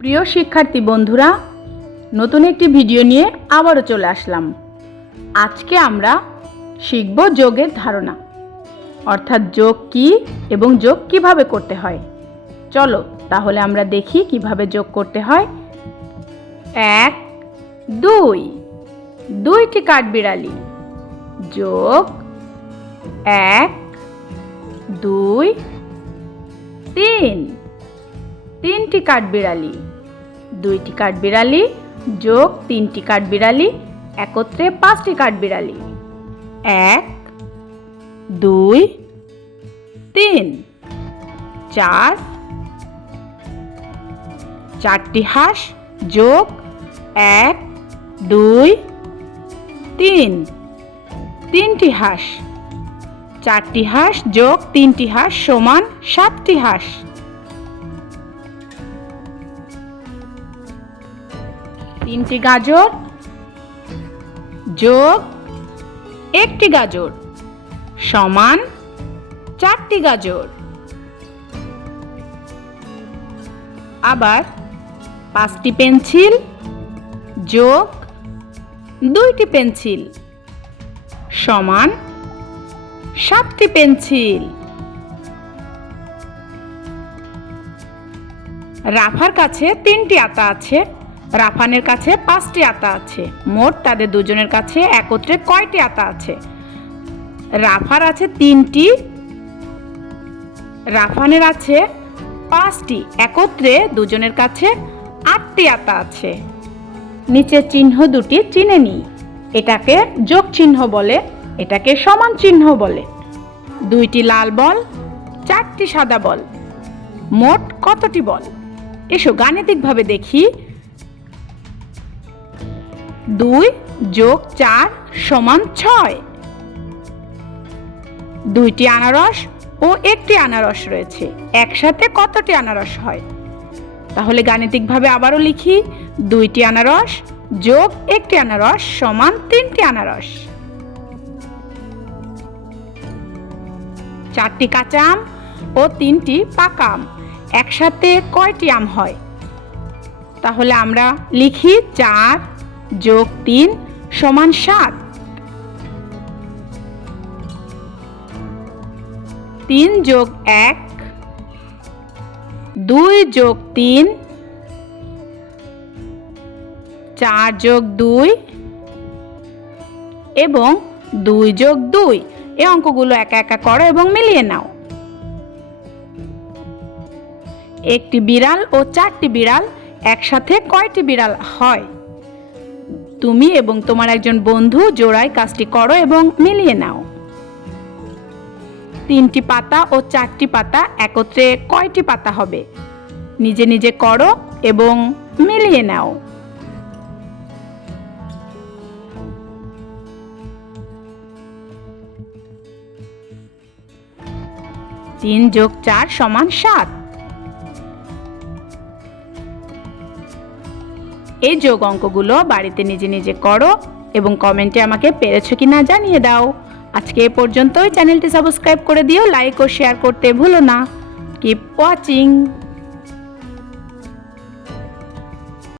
প্রিয় শিক্ষার্থী বন্ধুরা, নতুন একটি ভিডিও নিয়ে আবারও চলে আসলাম। আজকে আমরা শিখব যোগের ধারণা, অর্থাৎ যোগ কি এবং যোগ কীভাবে করতে হয়। চলো তাহলে আমরা দেখি কীভাবে যোগ করতে হয়। এক, দুই, দুইটি কাঠবিড়ালি, যোগ এক, দুই, তিন, তিনটি কাঠবিড়ালি। দুইটি কাঠবিড়ালি, যোগ তিনটি কাঠবিড়ালি, একত্রে পাঁচটি কাঠবিড়ালি। এক, দুই, তিন। চার, চারটি হাঁস, যোগ এক, দুই, তিন। তিনটি হাঁস, চারটি হাঁস, যোগ তিনটি হাঁস সমান সাতটি হাঁস। তিনটি গাজর, যোগ একটি গাজর, সমান চারটি গাজর। আবার পাঁচটি পেন্সিল, যোগ দুইটি পেন্সিল, সমান সাতটি পেন্সিল। রাফার কাছে তিনটি আতা আছে। রাফানের কাছে পাঁচটি আতা আছে। মোট তাদের দুজনের কাছে একত্রে কয়টি আতা আছে? রাফার আছে তিনটি, রাফানের আছে পাঁচটি। একত্রে দুজনের কাছে আটটি আতা আছে। নিচের চিহ্ন দুটি চিনে নিই। এটাকে যোগ চিহ্ন বলে, এটাকে সমান চিহ্ন বলে। দুইটি লাল বল, চারটি সাদা বল। মোট কতটি বল? এসো গাণিতিকভাবে দেখি। দুই যোগ চার সমান ছয়। দুইটি আনারস ও একটি আনারস রয়েছে। একসাথে কতটি আনারস হয়? তাহলে গাণিতিকভাবে আবারও লিখি, দুইটি আনারস যোগ একটি আনারস সমান তিনটি আনারস। চারটি কাঁচা আম ও তিনটি পাকা আম। একসাথে কয়টি আম হয়? তাহলে আমরা লিখি চার যোগ তিন সমান সাত। তিন যোগ এক, দুই যোগ তিন, চার যোগ দুই, এবং দুই যোগ দুই। এই অঙ্কগুলো একা একা করো এবং মিলিয়ে নাও। একটি বিড়াল ও চারটি বিড়াল একসাথে কয়টি বিড়াল হয়? তুমি এবং তোমার একজন বন্ধু জোড়ায় কাজটি করো এবং মিলিয়ে নাও। তিনটি পাতা ও চারটি পাতা একত্রে কয়টি পাতা হবে? নিজে নিজে করো এবং মিলিয়ে নাও। তিন যোগ চার সমান সাত। এই যোগ অঙ্কগুলো বাড়িতে নিজে নিজে করো এবং কমেন্টে আমাকে পেরেছ কি না জানিয়ে দাও। আজকে এ পর্যন্তই। চ্যানেলটি সাবস্ক্রাইব করে দিও লাইক ও শেয়ার করতে ভুলো না। Keep watching